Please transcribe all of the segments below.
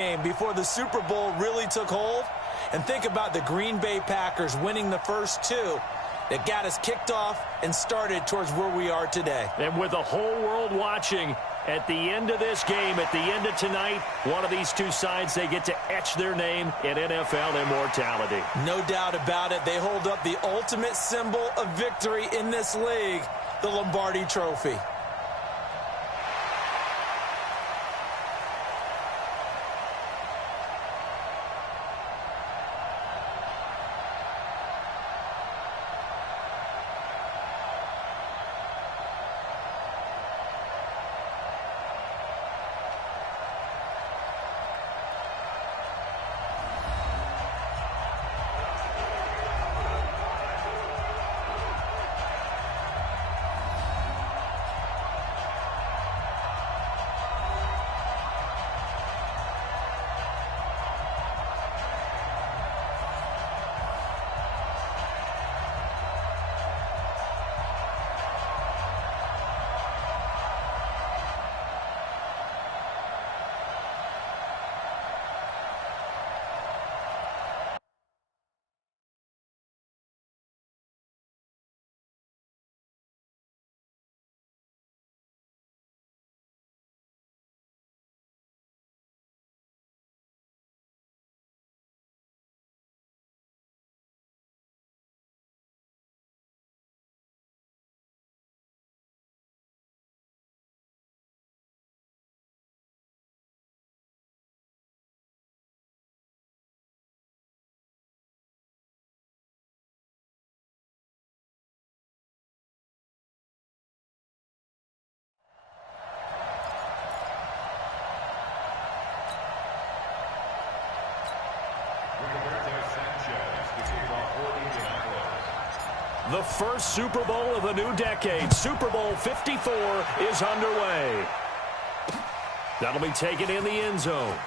before the Super Bowl really took hold. And think about the Green Bay Packers winning the first two that got us kicked off and started towards where we are today. And with the whole world watching, at the end of this game, at the end of tonight, one of these two sides, they get to etch their name in NFL immortality. No doubt about it. They hold up the ultimate symbol of victory in this league, the Lombardi Trophy. The first Super Bowl of the new decade, Super Bowl 54, is underway. That'll be taken in the end zone.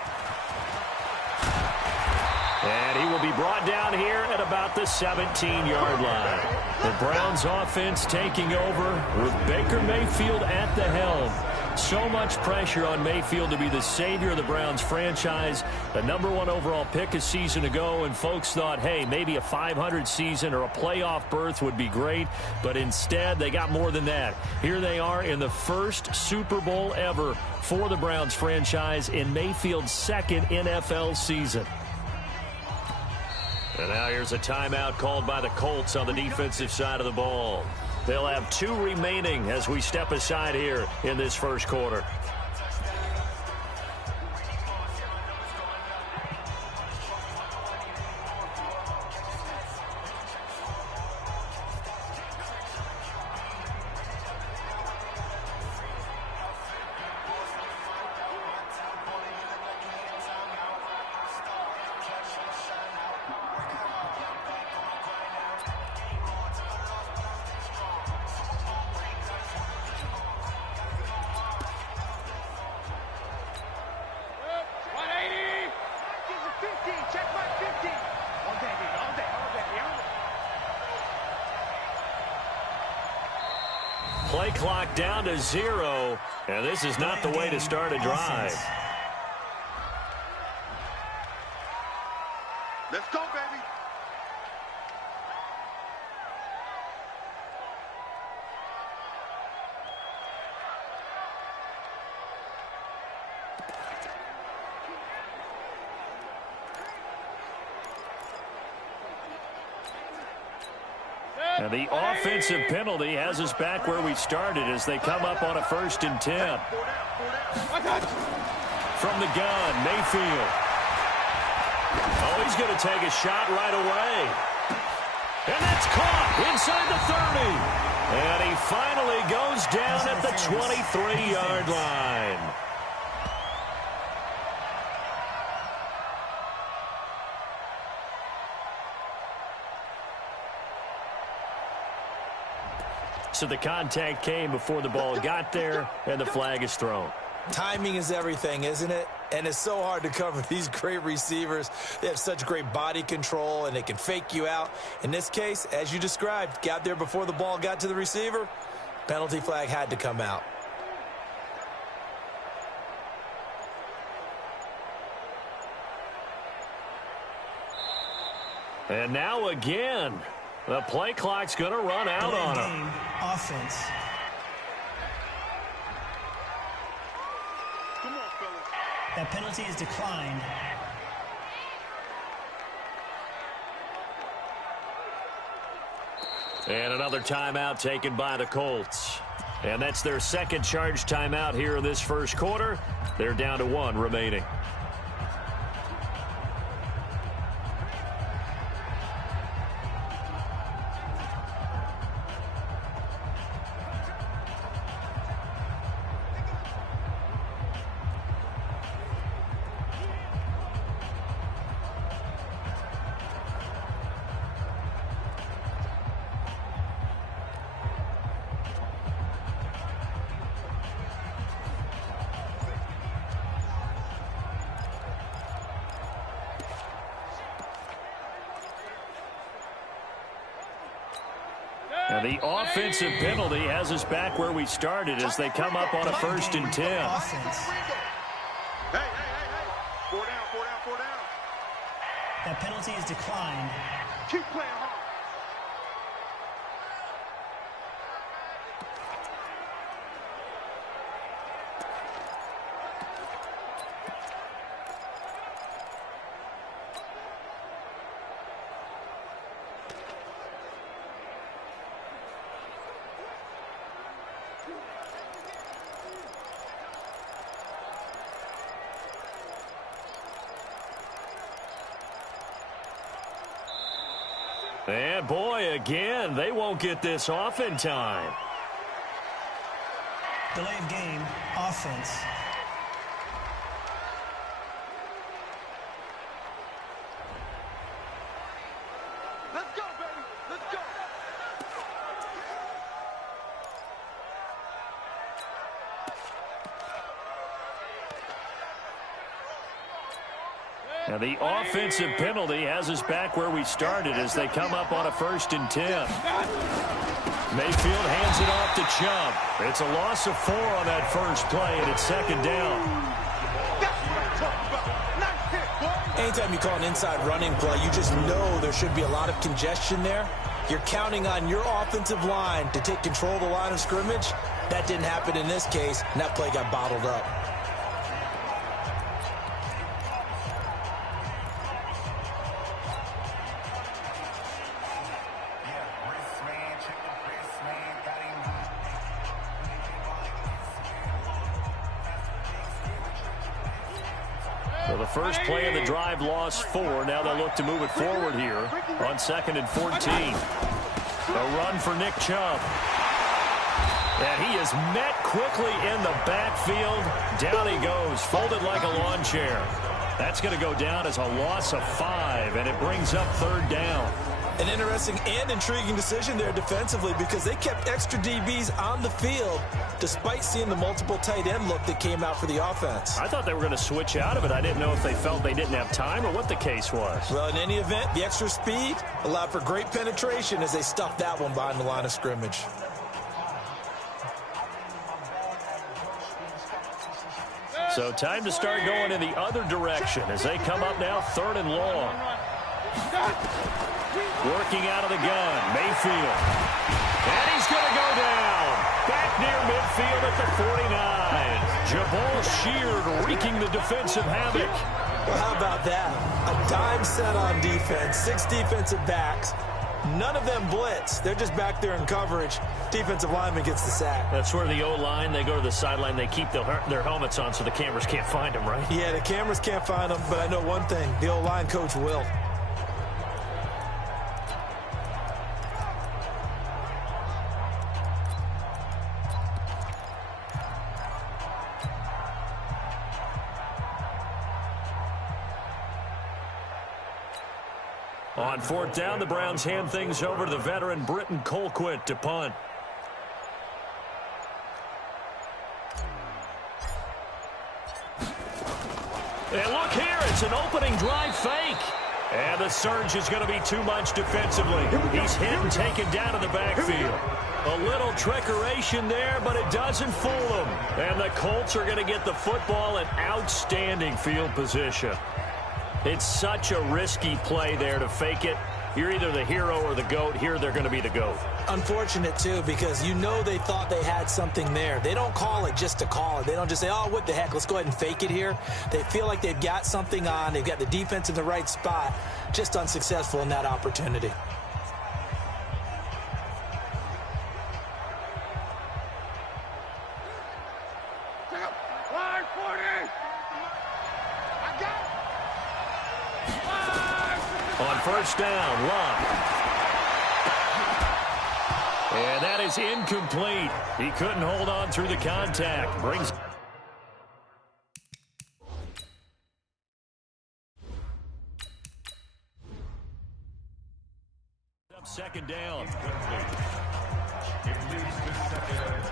And he will be brought down here at about the 17-yard line. The Browns offense taking over with Baker Mayfield at the helm. So much pressure on Mayfield to be the savior of the Browns franchise. The #1 overall pick a season ago, and folks thought, hey, maybe a 500 season or a playoff berth would be great. But instead, they got more than that. Here they are in the first Super Bowl ever for the Browns franchise in Mayfield's second NFL season. And now here's a timeout called by the Colts on the defensive side of the ball. They'll have 2 remaining as we step aside here in this first quarter. Play clock down to 0, and this is not the way to start a drive. Let's go, baby. And the offensive penalty has us back where we started as they come up on a 1st and 10. From the gun, Mayfield. Oh, he's going to take a shot right away. And that's caught inside the 30. And he finally goes down at the 23-yard line. So the contact came before the ball got there, and the flag is thrown. Timing is everything, isn't it? And it's so hard to cover these great receivers. They have such great body control, and they can fake you out. In this case, as you described, got there before the ball got to the receiver. Penalty flag had to come out. And now again, the play clock's going to run out on him. Offense. That penalty is declined. And another timeout taken by the Colts. And that's their second charge timeout here in this first quarter. They're down to 1 remaining. And the offensive penalty has us back where we started as they come up on a 1st and 10. Hey. 4 down. That penalty is declined. Keep playing hard. And boy, again, they won't get this off in time. Delay of game, offense. Let's go, baby. Let's go. Now the offensive penalty has us back where we started as they come up on a 1st and 10. Mayfield hands it off to Chubb. It's a loss of 4 on that first play, and it's 2nd down. That's what I'm talking about. Nice hit, boy. Anytime you call an inside running play, you just know there should be a lot of congestion there. You're counting on your offensive line to take control of the line of scrimmage. That didn't happen in this case, and that play got bottled up. So the first play of the drive lost 4. Now they'll look to move it forward here on 2nd and 14. A run for Nick Chubb. And he is met quickly in the backfield. Down he goes, folded like a lawn chair. That's going to go down as a loss of 5, and it brings up 3rd down. An interesting and intriguing decision there defensively because they kept extra DBs on the field despite seeing the multiple tight end look that came out for the offense. I thought they were going to switch out of it. I didn't know if they felt they didn't have time or what the case was. Well, in any event, the extra speed allowed for great penetration as they stuffed that one behind the line of scrimmage. So time to start going in the other direction as they come up now 3rd and long. Working out of the gun, Mayfield. And he's going to go down. Back near midfield at the 49. Jabal Sheard wreaking the defensive havoc. Well, how about that? A dime set on defense, 6 defensive backs. None of them blitz. They're just back there in coverage. Defensive lineman gets the sack. That's where the O-line, they go to the sideline, they keep their helmets on so the cameras can't find them, right? Yeah, the cameras can't find them, but I know one thing. The O-line coach will. On 4th down, the Browns hand things over to the veteran Britton Colquitt to punt. And look here, it's an opening drive fake. And the surge is going to be too much defensively. He's hit and taken down in the backfield. A little trickeration there, but it doesn't fool him. And the Colts are going to get the football in outstanding field position. It's such a risky play there to fake it. you're either the hero or the GOAT. Here they're going to be the GOAT. Unfortunate, too, because you know they thought they had something there. They don't call it just to call it. They don't just say, oh, what the heck, let's go ahead and fake it here. They feel like they've got something on. They've got the defense in the right spot. Just unsuccessful in that opportunity. On first down, Love. And that is incomplete. He couldn't hold on through the contact. Brings up second down. It leads to second and 10.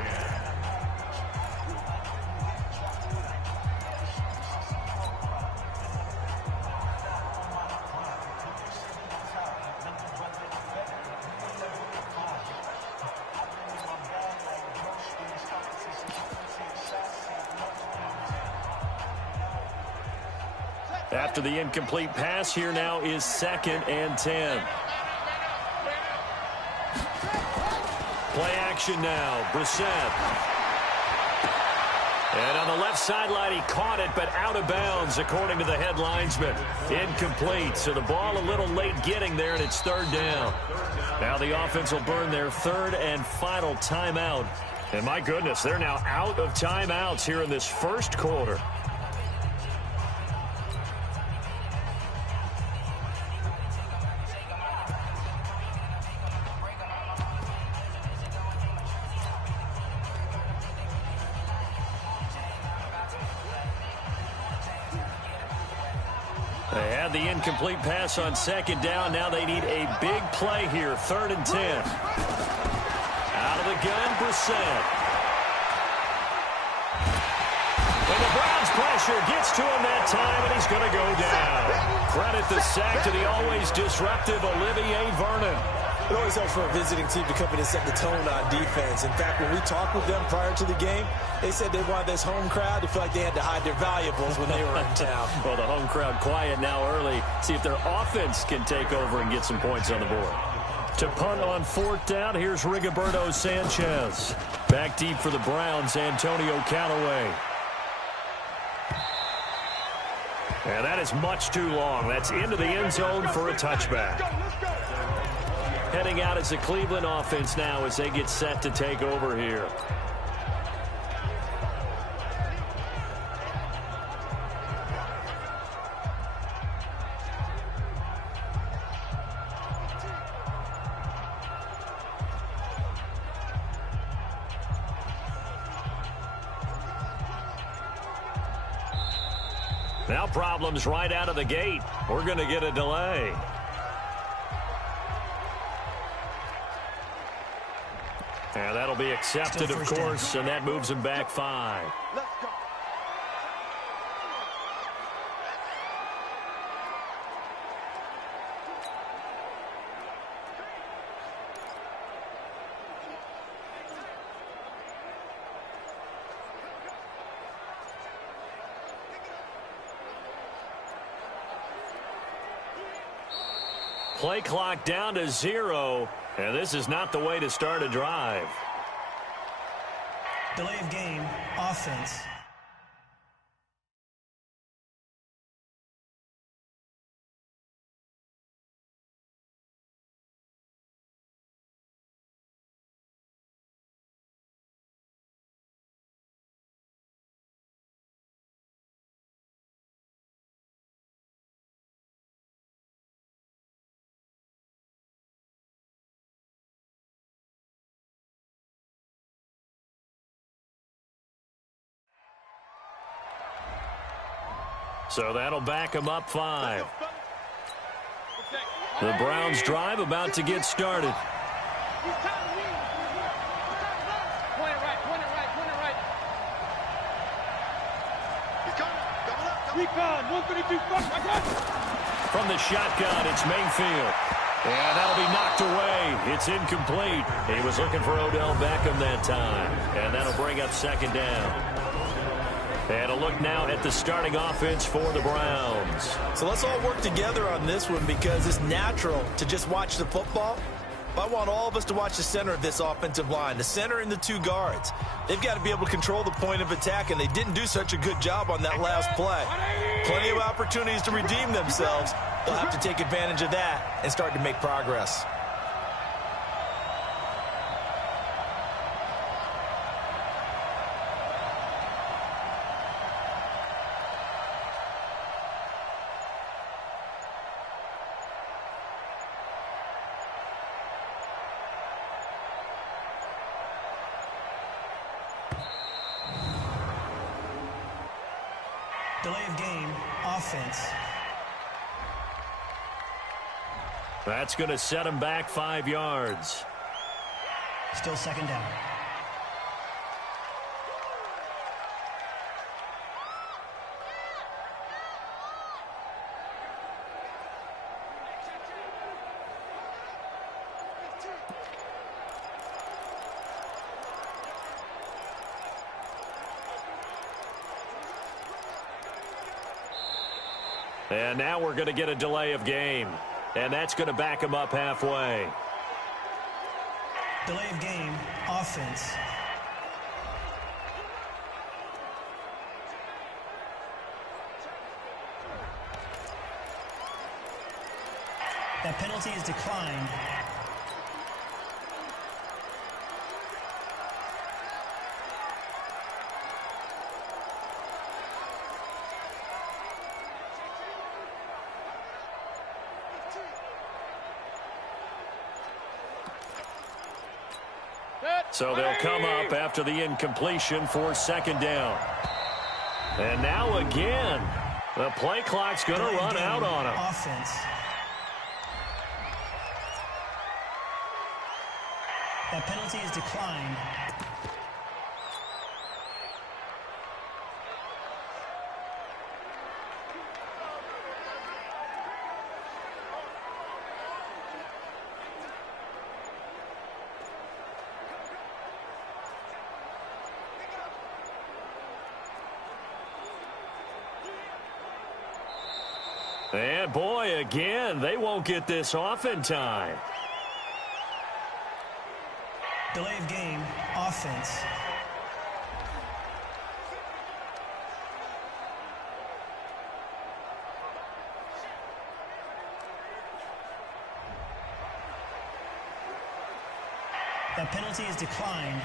After the incomplete pass, here now is second and 10. Play action now. Brissett. And on the left sideline, he caught it, but out of bounds, according to the head linesman. Incomplete, so the ball a little late getting there, and it's third down. Now the offense will burn their third and final timeout. And my goodness, they're now out of timeouts here in this first quarter. They had the incomplete pass on second down. Now they need a big play here. Third and 10. Out of the gun, Brissett. And the Browns pressure gets to him that time, and he's going to go down. Credit the sack to the always disruptive Olivier Vernon. It always helps for a visiting team to come in and set the tone on defense. In fact, when we talked with them prior to the game, they said they wanted this home crowd to feel like they had to hide their valuables when they were in town. Well, the home crowd quiet now early. See if their offense can take over and get some points on the board. To punt on fourth down, here's Rigoberto Sanchez. Back deep for the Browns, Antonio Callaway. And that is much too long. That's into the end zone for a touchback. Heading out as the Cleveland offense now as they get set to take over here. Now problems right out of the gate. We're going to get a delay. And that'll be accepted, of course, and that moves him back 5. Let's go. Play clock down to 0, and this is not the way to start a drive. Delay of game, offense. So that'll back them up 5. The Browns drive about to get started. From the shotgun, it's Mayfield. And that'll be knocked away. It's incomplete. He was looking for Odell Beckham that time. And that'll bring up second down. And a look now at the starting offense for the Browns. So let's all work together on this one because it's natural to just watch the football. But I want all of us to watch the center of this offensive line, the center and the two guards. They've got to be able to control the point of attack, and they didn't do such a good job on that last play. Plenty of opportunities to redeem themselves. They'll have to take advantage of that and start to make progress. Delay of game, offense. That's going to set him back 5 yards. Still second down. And now we're going to get a delay of game. And that's going to back him up halfway. Delay of game, offense. That penalty is declined. So they'll come up after the incompletion for second down. And now again, the play clock's going to run out on him. Offense. That penalty is declined. And boy, again, they won't get this off in time. Delay of game, offense. That penalty is declined.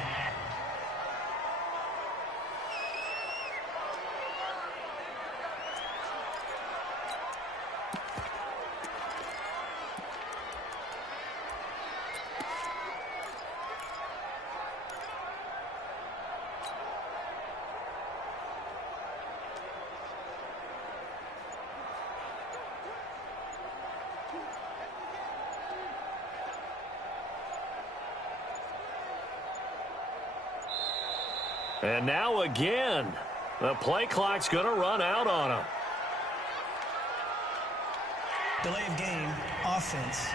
And now again, the play clock's going to run out on him. Delay of game, offense.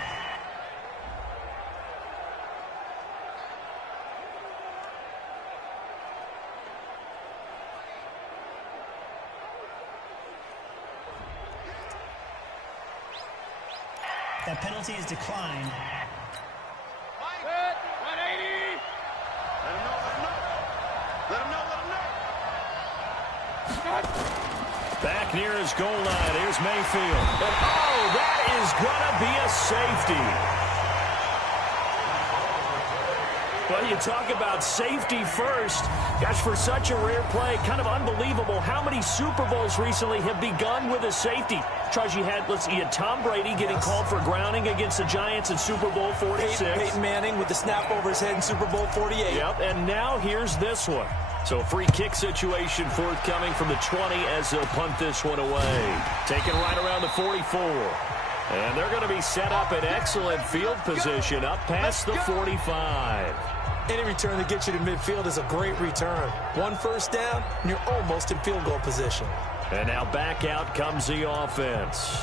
That penalty is declined. Back near his goal line, here's Mayfield. And oh, that is going to be a safety. Well, you talk about safety first. Gosh, for such a rare play, kind of unbelievable how many Super Bowls recently have begun with a safety. Charles, you had Tom Brady getting called for grounding against the Giants in Super Bowl 46. Peyton Manning with the snap over his head in Super Bowl 48. Yep, and now here's this one. So a free kick situation forthcoming from the 20 as they'll punt this one away. Taken right around the 44. And they're going to be set up in excellent field position up past the 45. Any return that gets you to midfield is a great return. One first down, and you're almost in field goal position. And now back out comes the offense.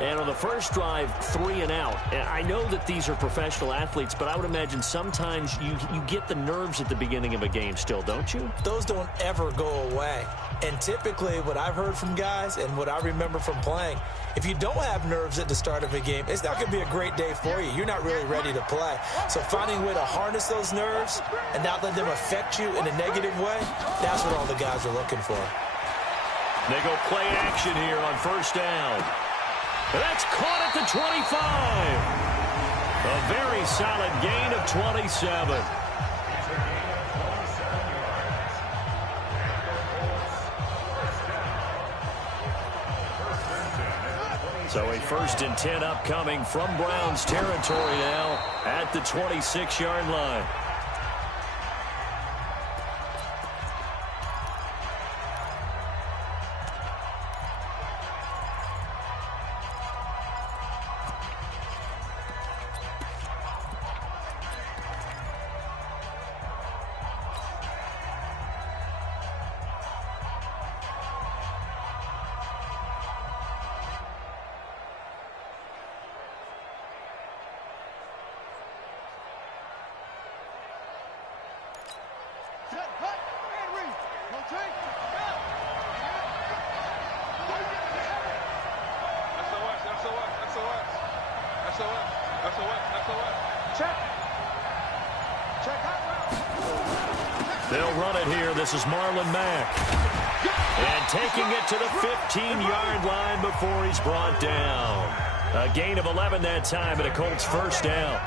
And on the first drive, 3 and out. And I know that these are professional athletes, but I would imagine sometimes you get the nerves at the beginning of a game still, don't you? Those don't ever go away. And typically what I've heard from guys and what I remember from playing, if you don't have nerves at the start of a game, it's not going to be a great day for you. You're not really ready to play. So finding a way to harness those nerves and not let them affect you in a negative way, that's what all the guys are looking for. They go play action here on first down. That's caught at the 25. A very solid gain of 27. So a 1st and 10 upcoming from Browns territory now at the 26-yard line. They'll run it here. This is Marlon Mack. And taking it to the 15-yard line before he's brought down. A gain of 11 that time, and a Colts first down.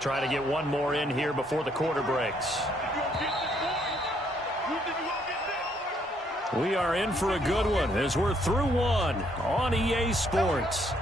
Trying to get one more in here before the quarter breaks. We are in for a good one as we're through one on EA Sports.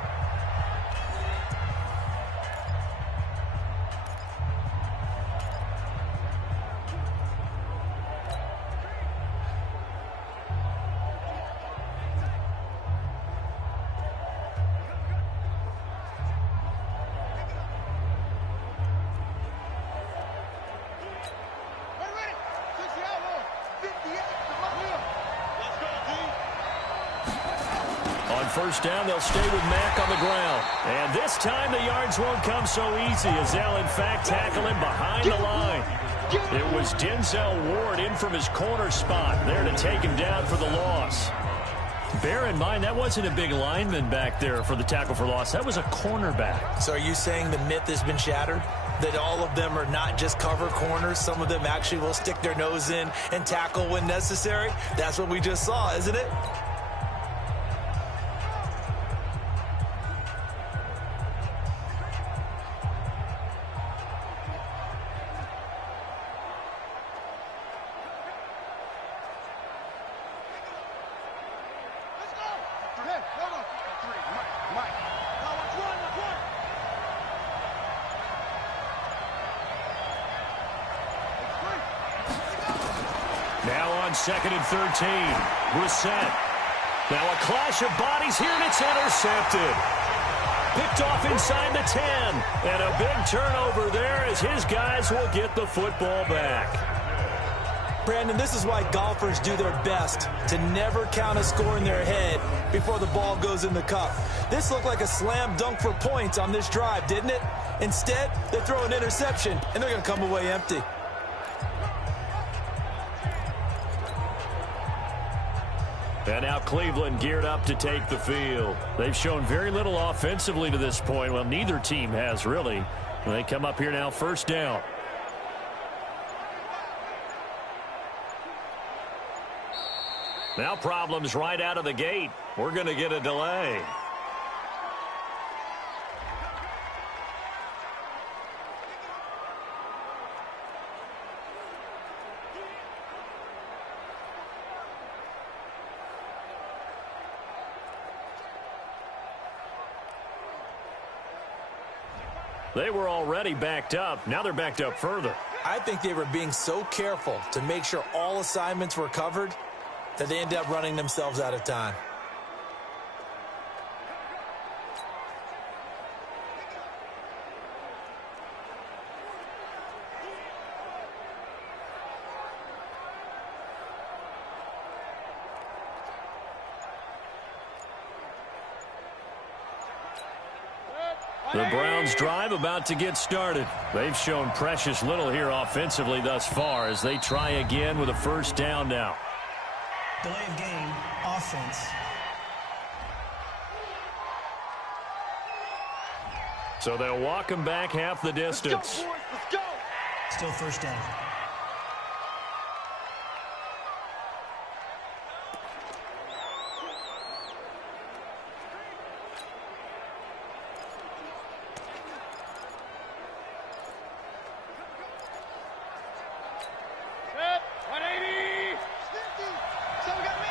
First down, they'll stay with Mack on the ground. And this time the yards won't come so easy as they'll, in fact, tackle him behind the line. It was Denzel Ward in from his corner spot there to take him down for the loss. Bear in mind, that wasn't a big lineman back there for the tackle for loss. That was a cornerback. So are you saying the myth has been shattered? That all of them are not just cover corners? Some of them actually will stick their nose in and tackle when necessary? That's what we just saw, isn't it? Now on 2nd and 13. Brissett. Now a clash of bodies here, and it's intercepted. Picked off inside the 10. And a big turnover there as his guys will get the football back. Brandon, this is why golfers do their best to never count a score in their head before the ball goes in the cup. This looked like a slam dunk for points on this drive, didn't it? Instead, they throw an interception, and they're going to come away empty. And now Cleveland geared up to take the field. They've shown very little offensively to this point. Well, neither team has really. They come up here now, first down. Now problems right out of the gate. We're going to get a delay. They were already backed up. Now they're backed up further. I think they were being so careful to make sure all assignments were covered that they ended up running themselves out of time. The Browns drive about to get started. They've shown precious little here offensively thus far as they try again with a first down now. Delay of game, offense. So they'll walk him back half the distance. Let's go, boys. Let's go. Still first down. Set. 180. So we got man.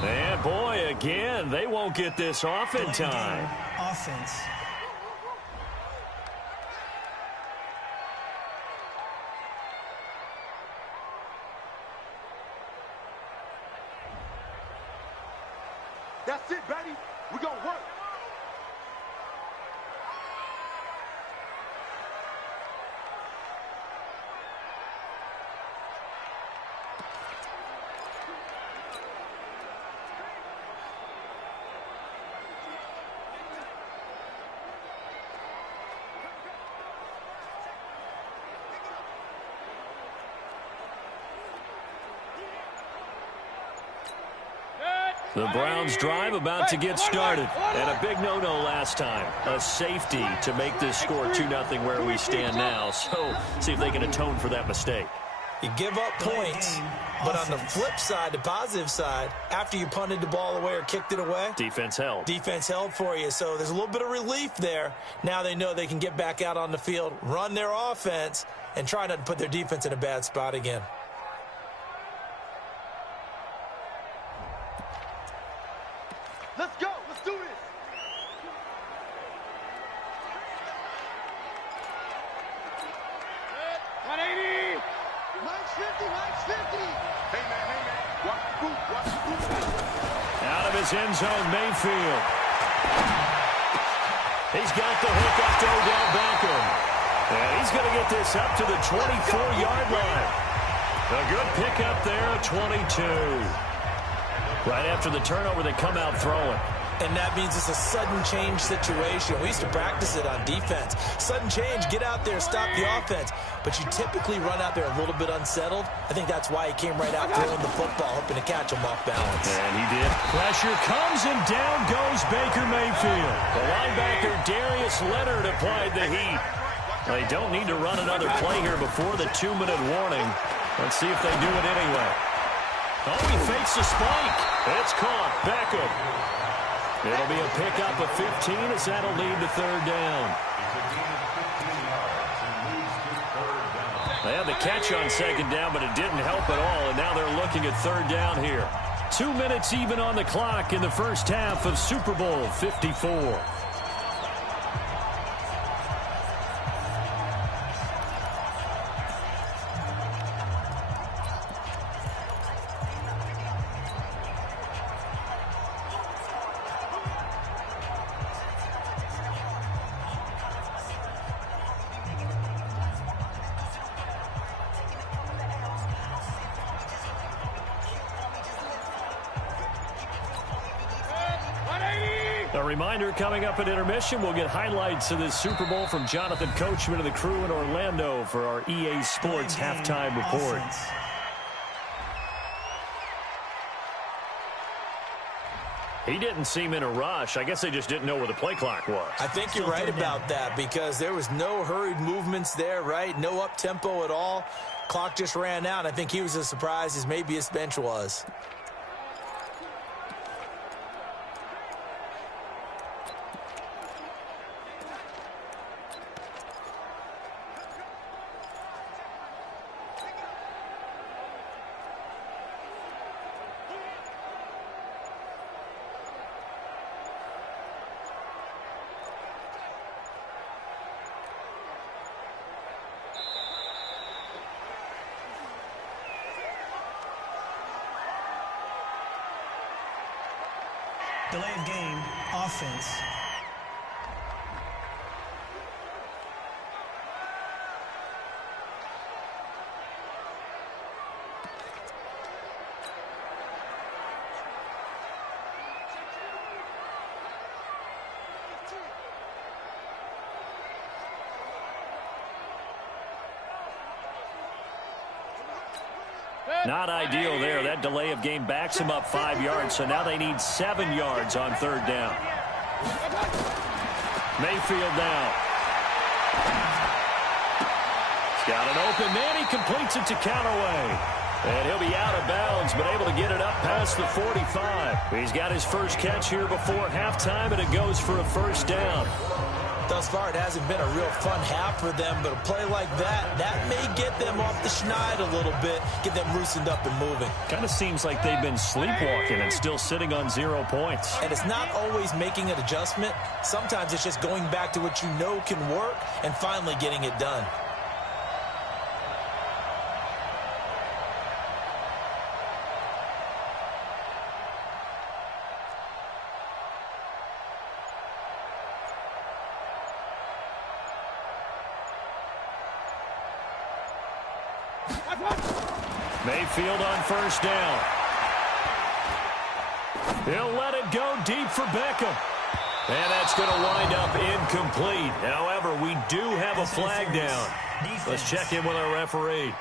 And boy, again, they won't get this off in Delay of time. game, offense. That's it, baby. We gonna work. The Browns drive about to get started. And a big no-no last time. A safety to make this score 2-0 where we stand now. So see if they can atone for that mistake. You give up points, but on the flip side, the positive side, after you punted the ball away or kicked it away, Defense held. defense held for you. So there's a little bit of relief there. Now they know they can get back out on the field, run their offense, and try not to put their defense in a bad spot again. Let's go. Let's do this. Set. 180. Mike's 50. Mike's 50. Hey, man. Watch the group. Watch the group. Out of his end zone, Mayfield. He's got the hook up to Odell Beckham. And he's going to get this up to the 24-yard line. A good pickup there, a 22. Right after the turnover, they come out throwing. And that means it's a sudden change situation. We used to practice it on defense. Sudden change, get out there, stop the offense. But you typically run out there a little bit unsettled. I think that's why he came right out throwing the football, hoping to catch him off balance. And he did. Pressure comes, and down goes Baker Mayfield. The linebacker, Darius Leonard, applied the heat. They don't need to run another play here before the 2-minute warning. Let's see if they do it anyway. Oh, he fakes a spike. It's caught. Beckham. It'll be a pickup of 15 as that'll lead to third down. They had the catch on second down, but it didn't help at all, and now they're looking at third down here. 2 minutes even on the clock in the first half of Super Bowl 54. A reminder, coming up at intermission, we'll get highlights of this Super Bowl from Jonathan Coachman and the crew in Orlando for our EA Sports halftime report. Offense. He didn't seem in a rush. I guess they just didn't know where the play clock was. I think you're right about that because there was no hurried movements there, right? No up-tempo at all. Clock just ran out. I think he was as surprised as maybe his bench was. Delay of game, offense. Not ideal there. That delay of game backs him up 5 yards, so now they need 7 yards on third down. Mayfield now. He's got an open man. He completes it to Callaway. And he'll be out of bounds, but able to get it up past the 45. He's got his first catch here before halftime, and it goes for a first down. Thus far, it hasn't been a real fun half for them, but a play like that may get them off the schneid a little bit, get them loosened up and moving. Kind of seems like they've been sleepwalking and still sitting on 0 points. And it's not always making an adjustment. Sometimes it's just going back to what you know can work and finally getting it done. Mayfield on first down. He'll let it go deep for Beckham. And that's going to wind up incomplete. However, we do have a flag down. Let's check in with our referee.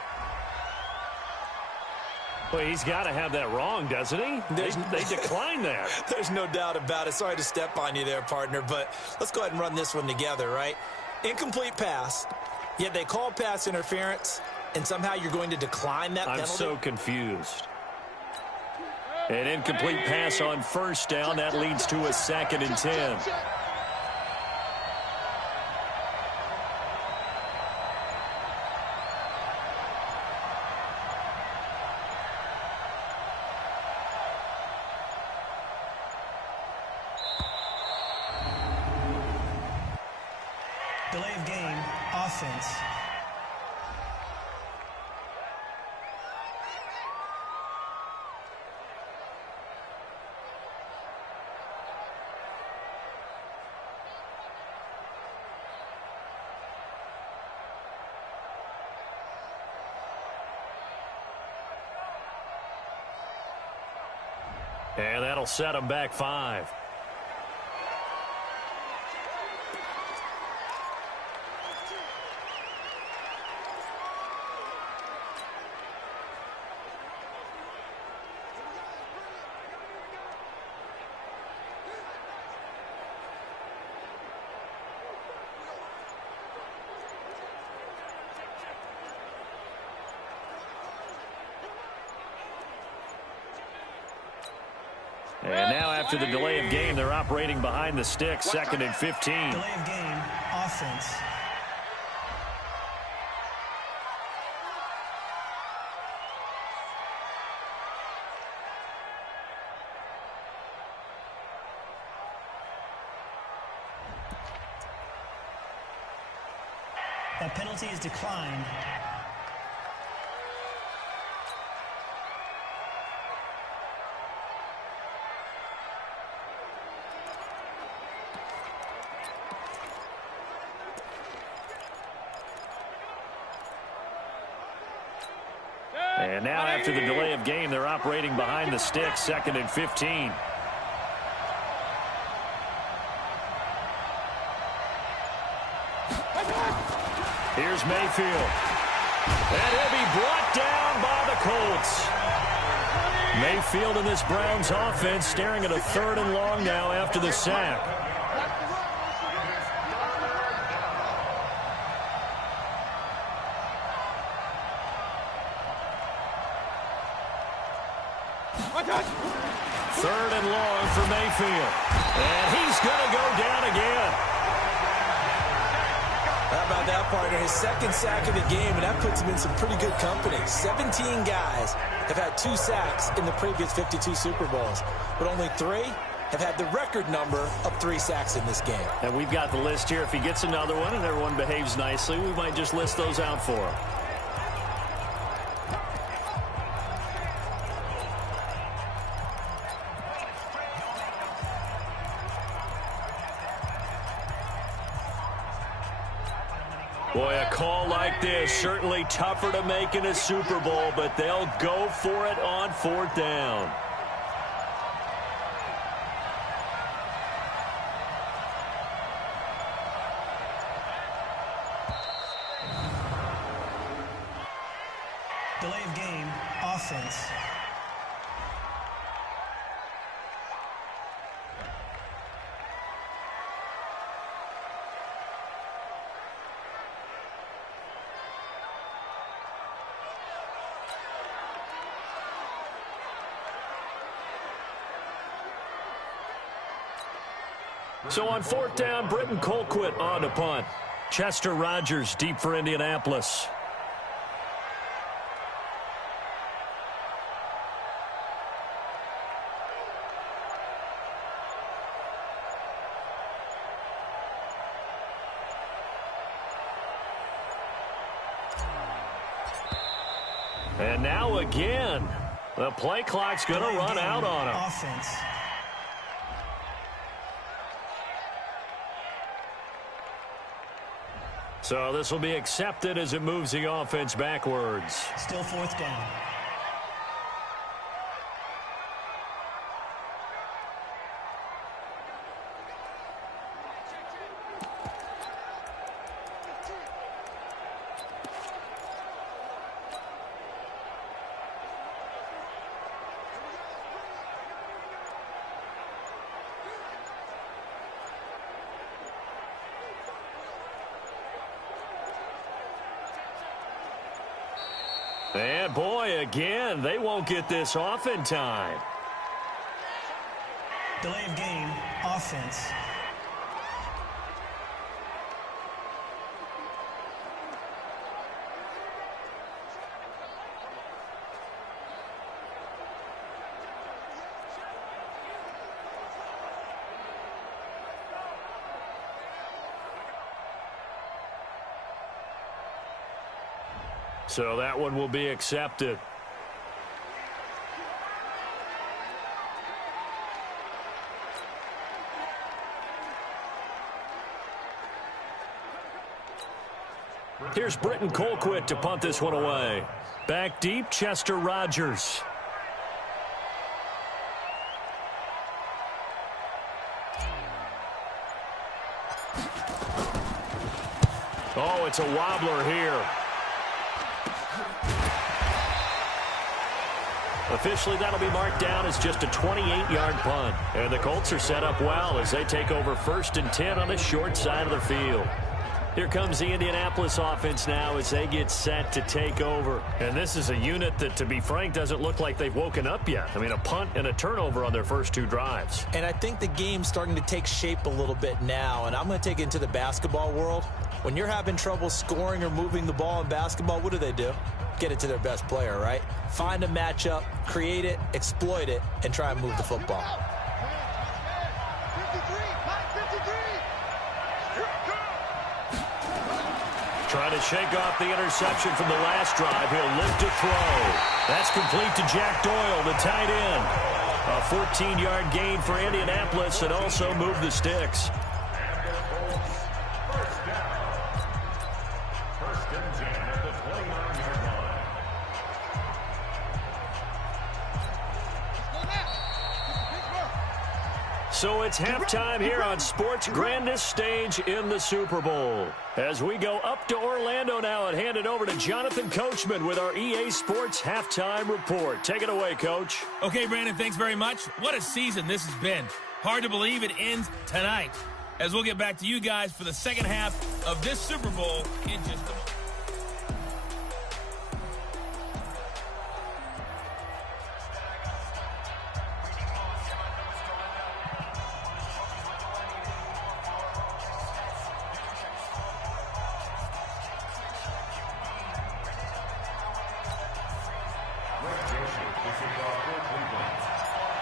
Well, he's got to have that wrong, doesn't he? They declined that. There's no doubt about it. Sorry to step on you there, partner, but let's go ahead and run this one together, right? Incomplete pass, yet they call pass interference, and somehow you're going to decline that penalty? I'm so confused. An incomplete pass on first down. That leads to a 2nd and 10. Delay of game, offense. And that'll set them back 5. And now after the delay of game, they're operating behind the sticks, 2nd and 15. Delay of game, offense. That penalty is declined. And now after the delay of game, they're operating behind the sticks, 2nd and 15. Here's Mayfield. And he'll be brought down by the Colts. Mayfield in this Browns offense staring at a 3rd and long now after the sack. Third and long for Mayfield. And he's going to go down again. How about that, partner? His 2nd sack of the game, and that puts him in some pretty good company. 17 guys have had 2 sacks in the previous 52 Super Bowls, but only 3 have had the record number of 3 sacks in this game. And we've got the list here. If he gets another one and everyone behaves nicely, we might just list those out for him. Boy, a call like this, certainly tougher to make in a Super Bowl, but they'll go for it on 4th down. Delay of game, offense. So on 4th down, Britton Colquitt on to punt. Chester Rogers deep for Indianapolis. And now again, the play clock's going to run out on him. Offense. So this will be accepted as it moves the offense backwards. Still 4th down. And boy, again, they won't get this off in time. Delay of game, offense. So that one will be accepted. Here's Britton Colquitt to punt this one away. Back deep, Chester Rogers. Oh, it's a wobbler here. Officially, that'll be marked down as just a 28-yard punt. And the Colts are set up well as they take over 1st and 10 on the short side of the field. Here comes the Indianapolis offense now as they get set to take over. And this is a unit that, to be frank, doesn't look like they've woken up yet. I mean, a punt and a turnover on their first 2 drives. And I think the game's starting to take shape a little bit now. And I'm going to take it into the basketball world. When you're having trouble scoring or moving the ball in basketball, what do? Get it to their best player, right? Find a matchup, create it, exploit it, and try and move the football. 53, 53. Trying to shake off the interception from the last drive. He'll lift to throw. That's complete to Jack Doyle, the tight end. A 14-yard gain for Indianapolis and also move the sticks. So it's halftime here on sports' grandest stage in the Super Bowl. As we go up to Orlando now and hand it over to Jonathan Coachman with our EA Sports Halftime Report. Take it away, Coach. Okay, Brandon, thanks very much. What a season this has been. Hard to believe it ends tonight. As we'll get back to you guys for the second half of this Super Bowl in just a moment.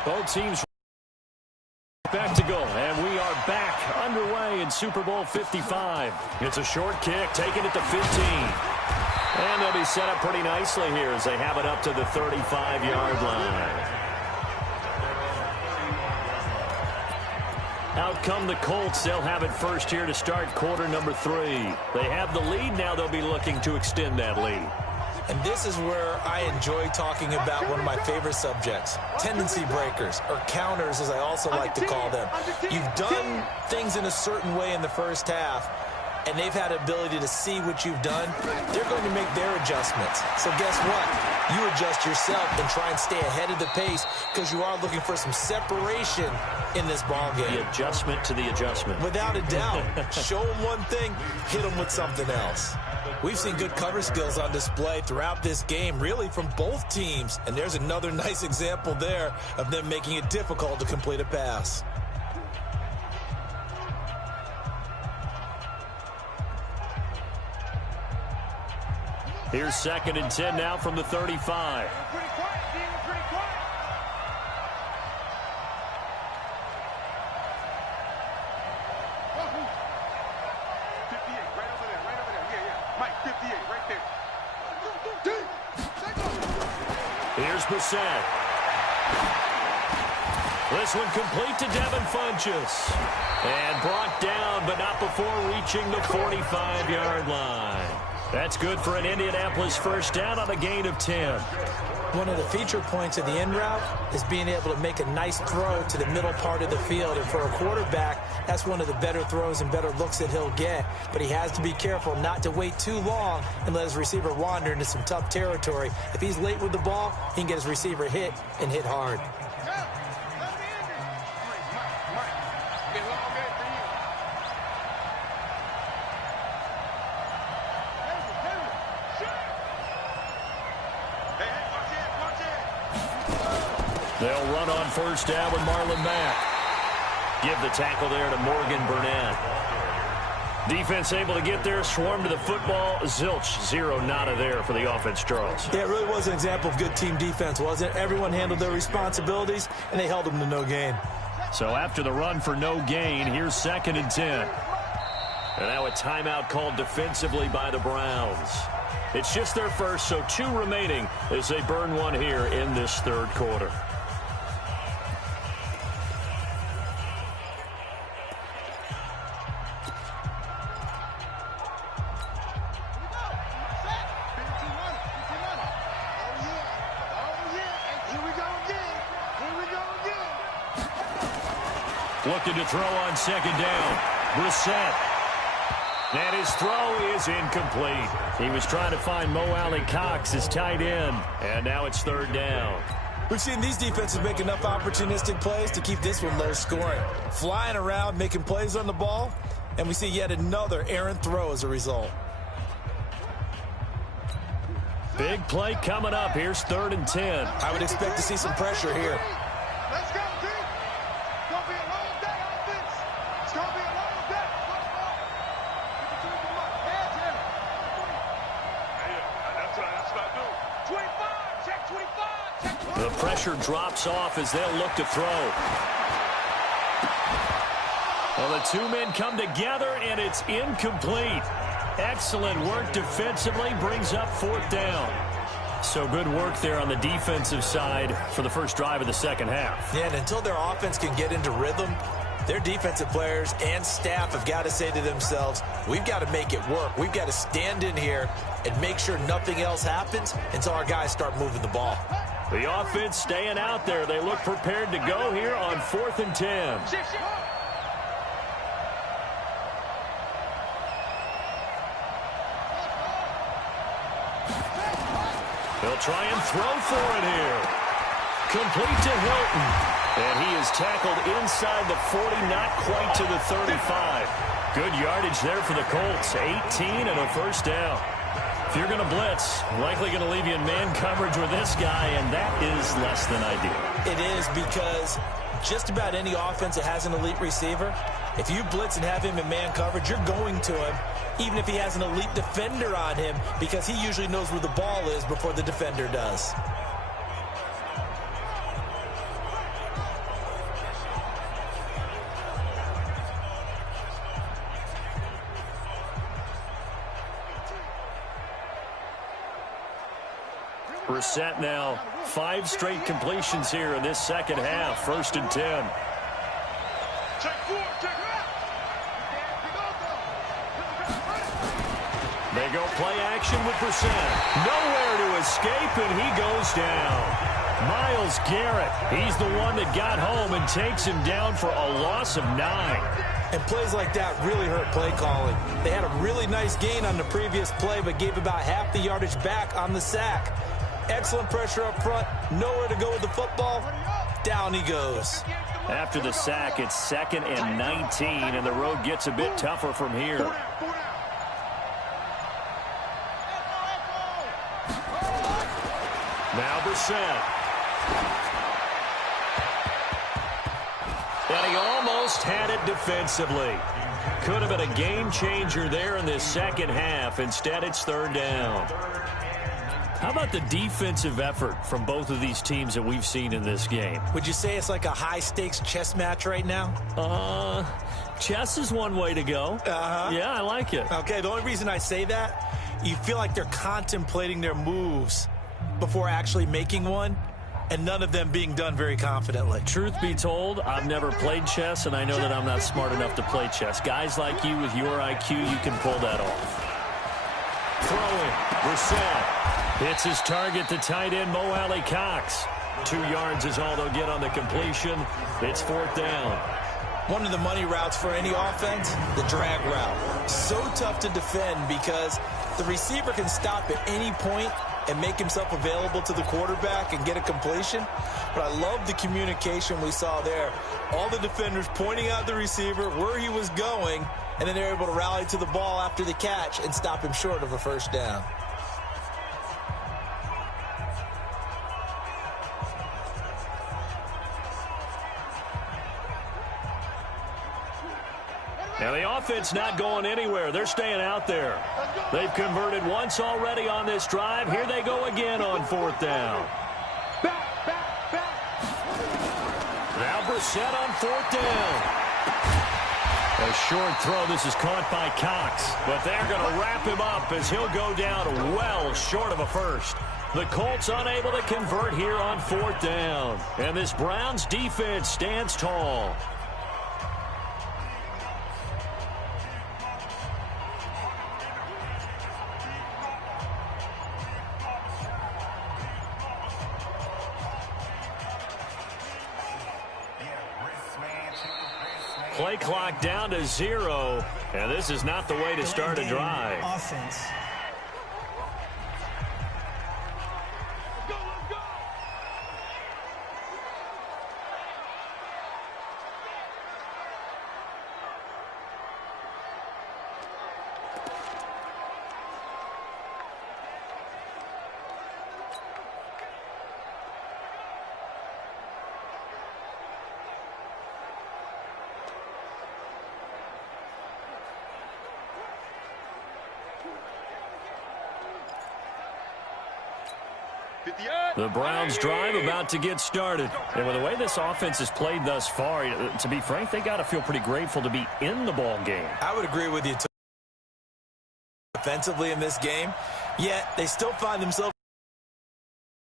Both teams back to go, and we are back underway in Super Bowl 55. It's a short kick, taking it to 15. And they'll be set up pretty nicely here as they have it up to the 35-yard line. Out Out come the Colts. They'll have it first here to start quarter number 3. They have the lead. Now they'll be looking to extend that lead. And this is where I enjoy talking about one of my favorite subjects, tendency breakers, or counters as I also like to call them. You've done things in a certain way in the first half, and they've had the ability to see what you've done. They're going to make their adjustments. So guess what? You adjust yourself and try and stay ahead of the pace because you are looking for some separation in this ball game. The adjustment to the adjustment. Without a doubt. Show them one thing, hit them with something else. We've seen good cover skills on display throughout this game, really from both teams. And there's another nice example there of them making it difficult to complete a pass. Here's 2nd and 10 now from the 35. Here's Brissett. This one complete to Devin Funchess. And brought down, but not before reaching the 45-yard line. That's good for an Indianapolis first down on a gain of 10. One of the feature points of the in route is being able to make a nice throw to the middle part of the field. And for a quarterback, that's one of the better throws and better looks that he'll get. But he has to be careful not to wait too long and let his receiver wander into some tough territory. If he's late with the ball, he can get his receiver hit and hit hard. They'll run on first down with Marlon Mack. Give the tackle there to Morgan Burnett. Defense able to get there, swarm to the football. Zilch, 0 nada there for the offense, Charles. Yeah, it really was an example of good team defense, wasn't it? Everyone handled their responsibilities, and they held them to no gain. So after the run for no gain, here's 2nd and 10. And now a timeout called defensively by the Browns. It's just their first, so 2 remaining as they burn one here in this third quarter. Looking to throw on 2nd down. Brissett. And his throw is incomplete. He was trying to find Mo Alley-Cox, his tight end. And now it's 3rd down. We've seen these defenses make enough opportunistic plays to keep this one low scoring. Flying around, making plays on the ball, and we see yet another errant throw as a result. Big play coming up. Here's 3rd and 10. I would expect to see some pressure here. Let's go, team. It's going to be a long day, offense. It's going to be a long day. That's what I do. 25, check 25, check 25. The pressure drops off as they'll look to throw. Well, the 2 men come together, and it's incomplete. Excellent work defensively, brings up 4th down. So good work there on the defensive side for the first drive of the second half. Yeah, and until their offense can get into rhythm, their defensive players and staff have got to say to themselves, we've got to make it work. We've got to stand in here and make sure nothing else happens until our guys start moving the ball. The offense staying out there. They look prepared to go here on 4th and 10. They'll try and throw for it here. Complete to Hilton. And he is tackled inside the 40, not quite to the 35. Good yardage there for the Colts. 18 and a first down. If you're going to blitz, likely going to leave you in man coverage with this guy, and that is less than ideal. It is, because just about any offense that has an elite receiver, if you blitz and have him in man coverage, you're going to him, even if he has an elite defender on him, because he usually knows where the ball is before the defender does. Brissett now 5 straight completions here in this second half. 1st and 10. They go play action with Brissett. Nowhere to escape, and he goes down. Myles Garrett, he's the one that got home and takes him down for a loss of 9. And plays like that really hurt play calling. They had a really nice gain on the previous play, but gave about half the yardage back on the sack. Excellent pressure up front. Nowhere to go with the football. Down he goes. After the sack, it's 2nd and 19, and the road gets a bit tougher from here. Now Brissett. And he almost had it defensively. Could have been a game changer there in this second half. Instead, it's 3rd down. How about the defensive effort from both of these teams that we've seen in this game? Would you say it's like a high-stakes chess match right now? Chess is one way to go. Yeah, I like it. Okay, the only reason I say that, you feel like they're contemplating their moves before actually making one, and none of them being done very confidently. Truth be told, I've never played chess, and I know that I'm not smart enough to play chess. Guys like you with your IQ, you can pull that off. Throwing, Brissett hits his target, the tight end, Mo Alley-Cox. 2 yards is all they'll get on the completion. It's 4th down. One of the money routes for any offense, the drag route. So tough to defend because the receiver can stop at any point and make himself available to the quarterback and get a completion. But I love the communication we saw there. All the defenders pointing out the receiver, where he was going, and then they're able to rally to the ball after the catch and stop him short of a 1st down. Now the offense not going anywhere. They're staying out there. They've converted once already on this drive. Here they go again on 4th down. Now Brissett on 4th down. A short throw. This is caught by Cox. But they're going to wrap him up as he'll go down well short of a 1st. The Colts unable to convert here on 4th down. And this Browns defense stands tall. Play clock down to 0, and this is not the way to start a drive. Offense. The Browns drive about to get started. And with the way this offense has played thus far, to be frank, they got to feel pretty grateful to be in the ball game. I would agree with you offensively in this game, yet they still find themselves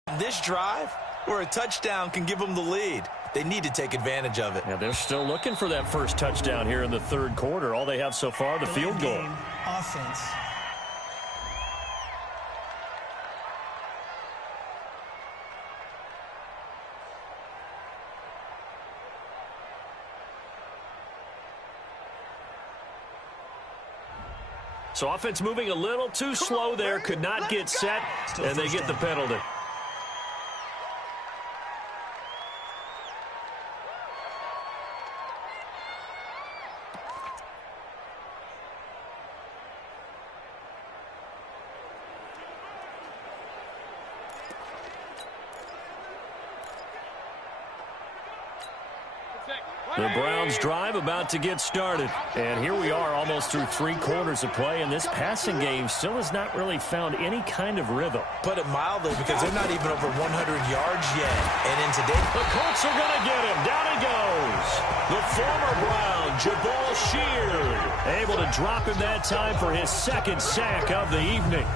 in this drive where a touchdown can give them the lead. They need to take advantage of it. Yeah, they're still looking for that first touchdown here in the 3rd quarter. All they have so far, the field goal. Offense. So offense moving a little too slow there, could not get set, and they get the penalty. The Browns drive about to get started. And here we are almost through 3 quarters of play, and this passing game still has not really found any kind of rhythm. Put it mildly, because they're not even over 100 yards yet. And in today, the Colts are going to get him. Down he goes. The former Brown, Jabal Sheard, able to drop him that time for his 2nd sack of the evening.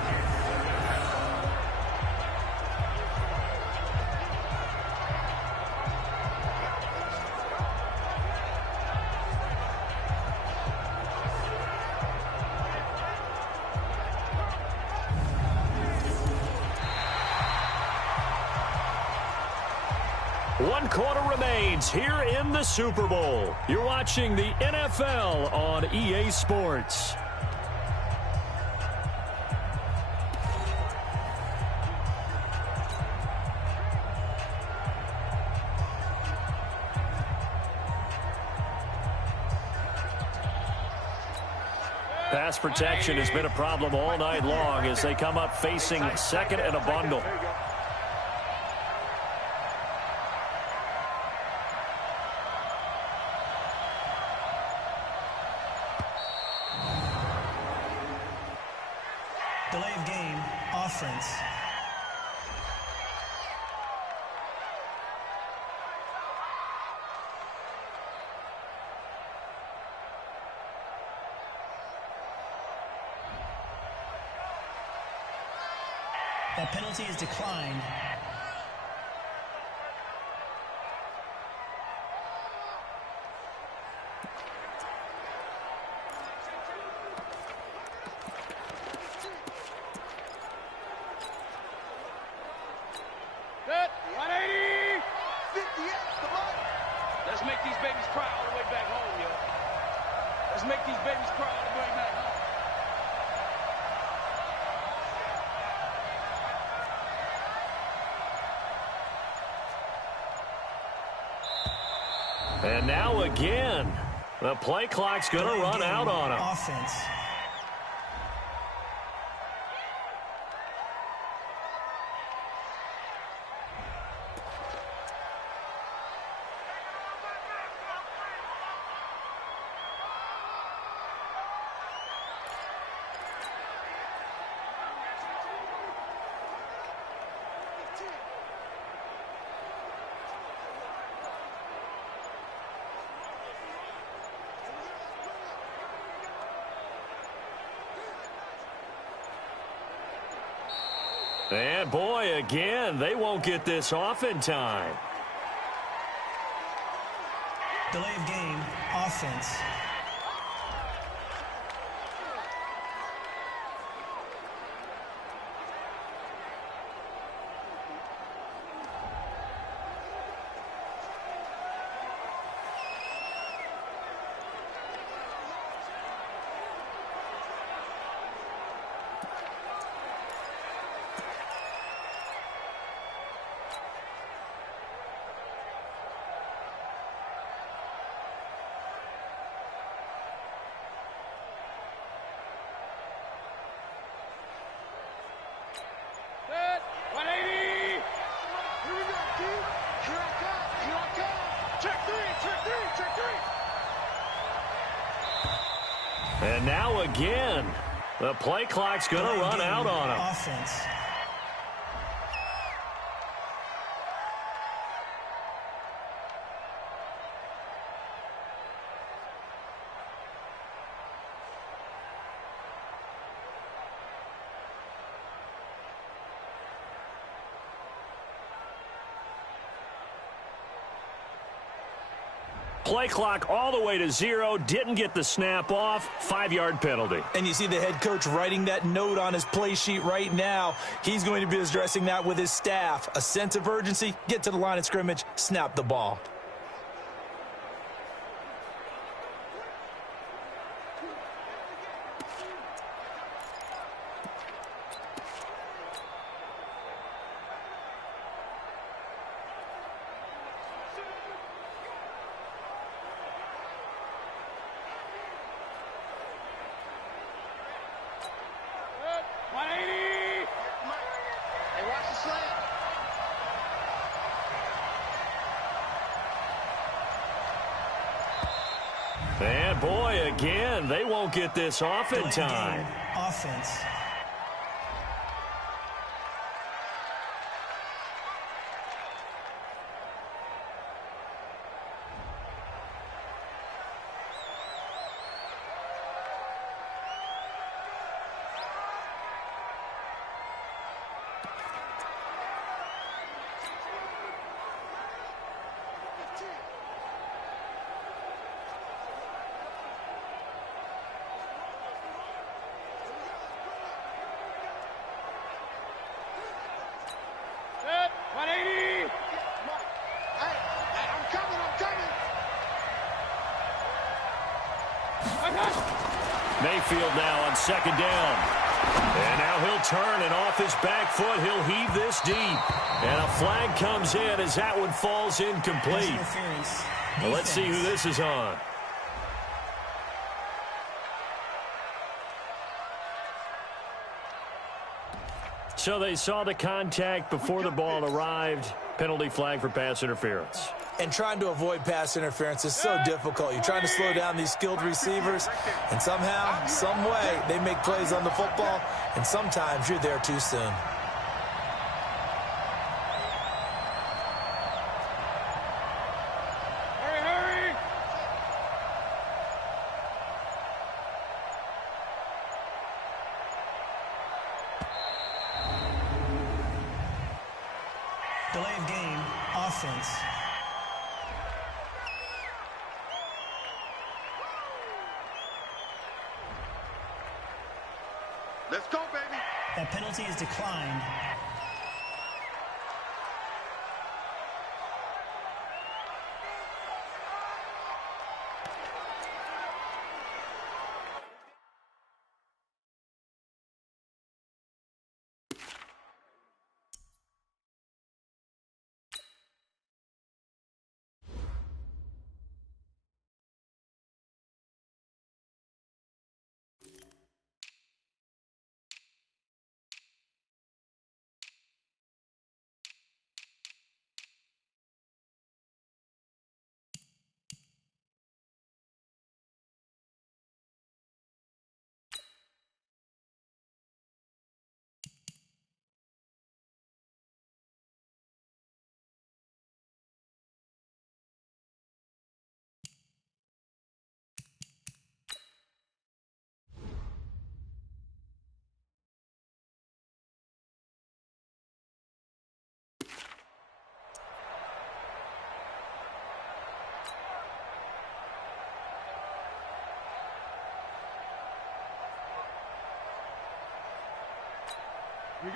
1 quarter remains here in the Super Bowl. You're watching the NFL on EA Sports. Pass protection has been a problem all night long as they come up facing second and a bundle. Delay of game, offense. That penalty is declined. Good. 180. 58. Come on. Let's make these babies cry all the way back home, yo. Let's make these babies cry all the way back home. And now again, the play clock's going to run out on him. Offense. And boy, again, they won't get this off in time. Delay of game, offense. Good. 180. Here we go, dude. Here I come. Here I come. Check three. Check three. Check three. And now again, the play clock's going to run out on him. Offense. Play clock all the way to 0. Didn't get the snap off. 5-yard penalty. And you see the head coach writing that note on his play sheet right now. He's going to be addressing that with his staff. A sense of urgency, get to the line of scrimmage, snap the ball. Good. 180. Hey, watch the slant. And boy, again, they won't get this off in Delay of time. game, offense. backfield now on second down. And now he'll turn, and off his back foot, he'll heave this deep. And a flag comes in as that one falls incomplete. Well, let's see who this is on. So they saw the contact before the ball arrived. Penalty flag for pass interference. And trying to avoid pass interference is so difficult. You're trying to slow down these skilled receivers, and somehow, some way, they make plays on the football, and sometimes you're there too soon. Delay of game, offense. Let's go, baby. That penalty is declined.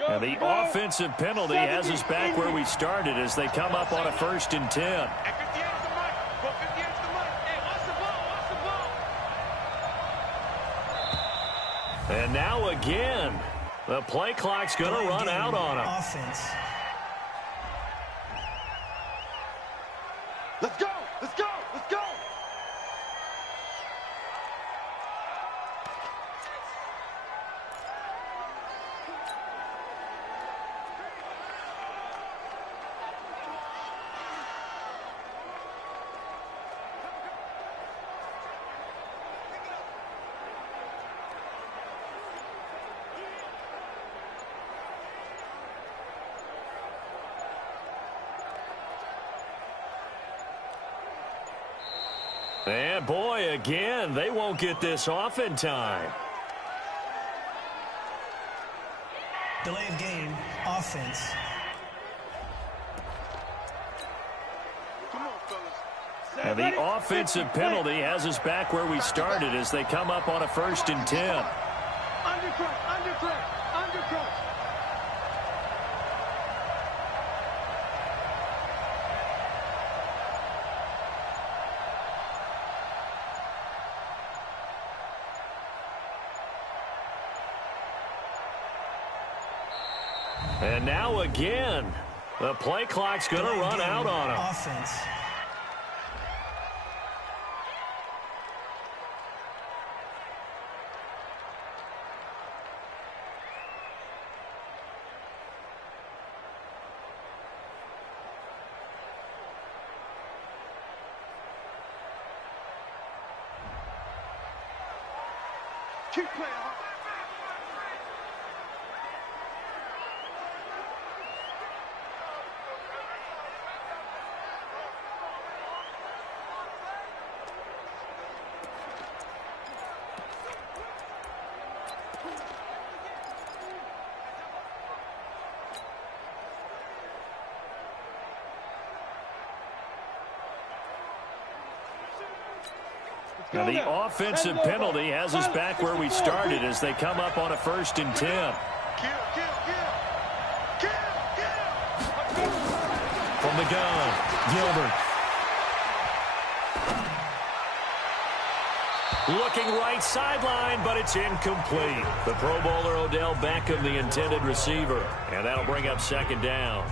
And the offensive penalty has us back where we started as they come up on a 1st and 10. And now again, the play clock's going to run out on them. Offense. Let's go! Let's go! Let's go! And boy, again, they won't get this off in time. Delay of game, offense. Come on, fellas. And the offensive penalty has us back where we started as they come up on a 1st and 10. Undercut, undercut, undercut. And now again, the play clock's going to run out on them. Offense. Keep playing. Now the offensive penalty has us back where we started as they come up on a 1st and 10. From the gun, Gilbert. Looking right sideline, but it's incomplete. The Pro Bowler Odell Beckham, the intended receiver. And that'll bring up second down.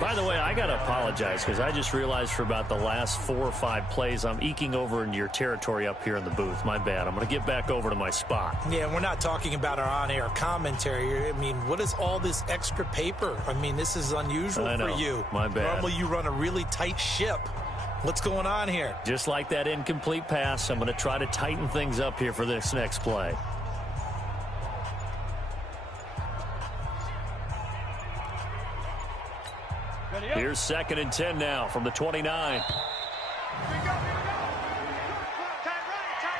By the way, I got to apologize because I just realized for about the last 4 or 5 plays, I'm eking over into your territory up here in the booth. My bad. I'm going to get back over to my spot. Yeah, we're not talking about our on-air commentary. I mean, what is all this extra paper? I mean, this is unusual for you. My bad. Normally you run a really tight ship. What's going on here? Just like that incomplete pass, I'm going to try to tighten things up here for this next play. Here's 2nd and 10 now from the 29.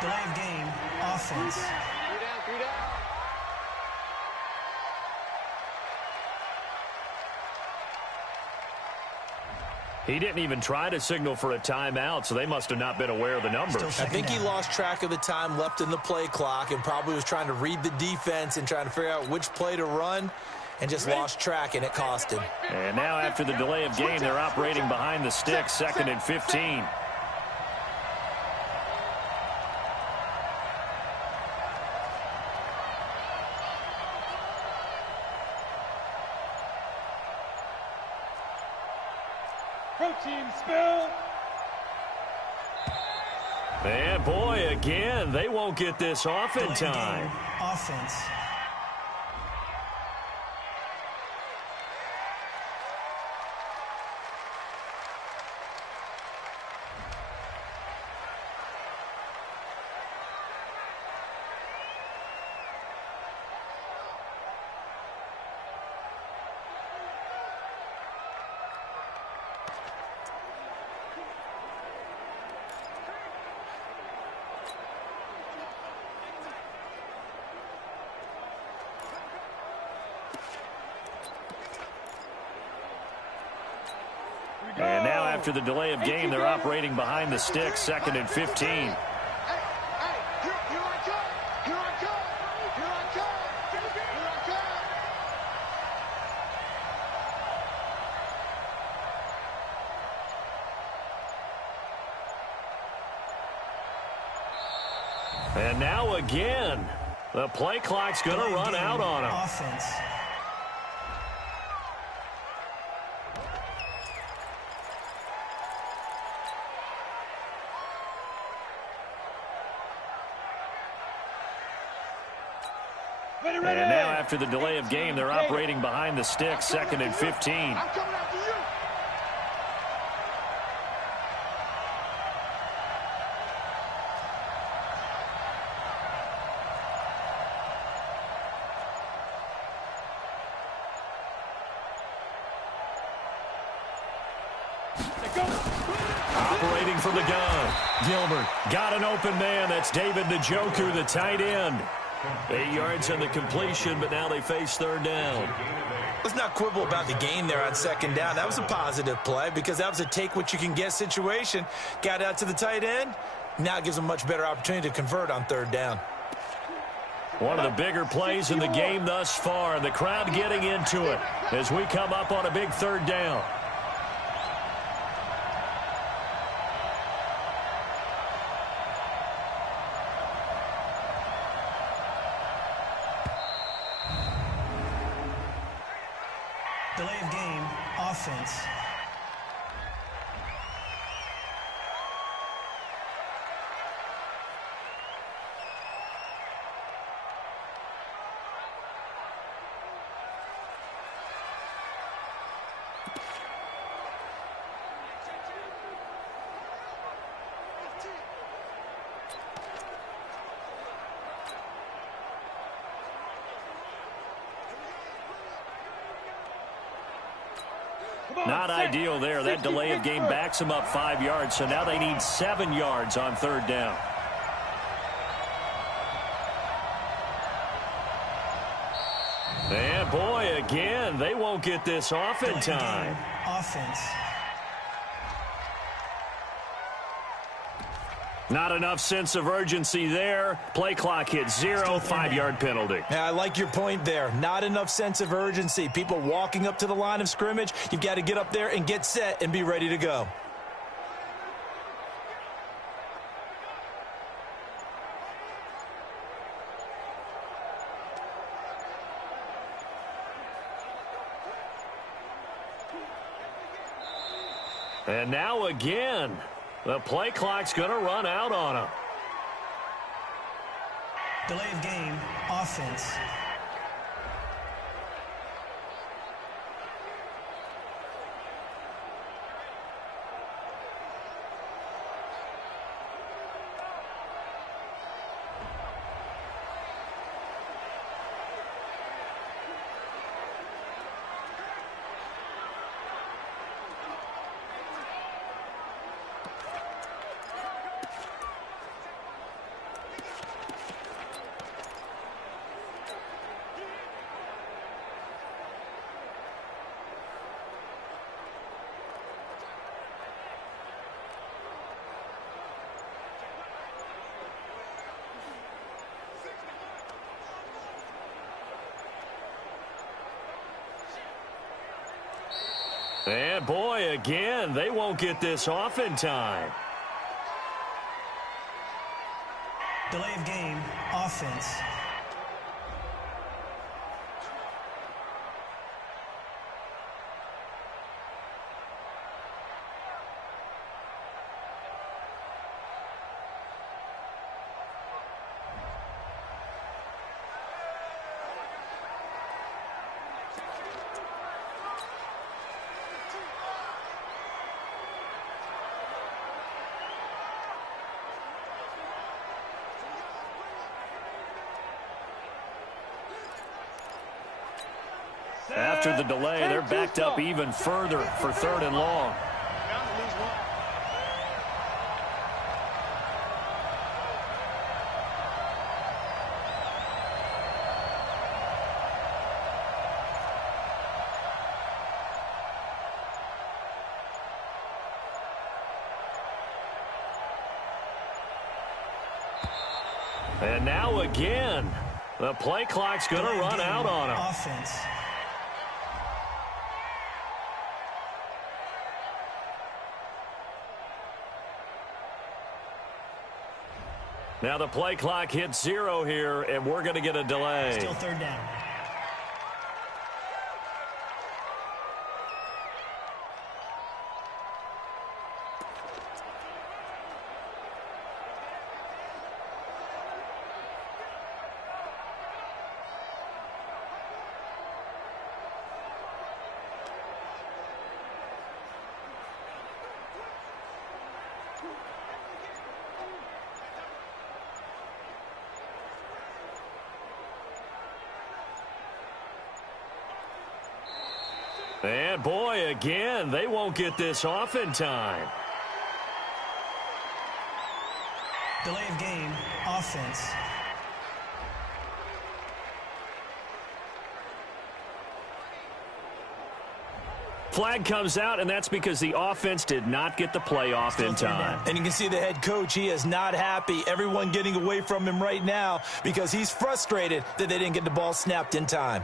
Delay of game, offense. He didn't even try to signal for a timeout, so they must have not been aware of the numbers. I think he lost track of the time left in the play clock and probably was trying to read the defense and trying to figure out which play to run and just lost track, and it cost him. And now after the delay of game, they're operating behind the sticks, 2nd and 15. Team spill. And boy, again, they won't get this off in time. Offense. And now after the delay of game, they're operating behind the sticks, 2nd and 15. And now again, the play clock's going to run out on them. Offense. And now after the delay of game, they're operating behind the sticks, 2nd and 15. Operating from the gun, Gilbert got an open man. That's David Njoku, the tight end. 8 yards on the completion, but now they face 3rd down. Let's not quibble about the gain there on 2nd down. That was a positive play because that was a take-what-you-can-get situation. Got out to the tight end. Now it gives them a much better opportunity to convert on 3rd down. One of the bigger plays in the game thus far. The crowd getting into it as we come up on a big 3rd down. Delay of game, offense. Not ideal there. That delay of game backs them up 5 yards, so now they need 7 yards on 3rd down. And boy, again, they won't get this off in time. Offense. Not enough sense of urgency there. Play clock hit 0, 5-yard penalty. Yeah, I like your point there. Not enough sense of urgency. People walking up to the line of scrimmage, you've got to get up there and get set and be ready to go. And now again, the play clock's going to run out on him. Delay of game, offense. And boy, again, they won't get this off in time. Delay of game, offense. After the delay, they're backed up even further for 3rd and long. And now again, the play clock's going to run out on him. Offense. Now the play clock hits 0 here, and we're going to get a delay. Still 3rd down. And boy, again, they won't get this off in time. Delay of game, offense. Flag comes out, and that's because the offense did not get the play off in time. And you can see the head coach, he is not happy. Everyone getting away from him right now because he's frustrated that they didn't get the ball snapped in time.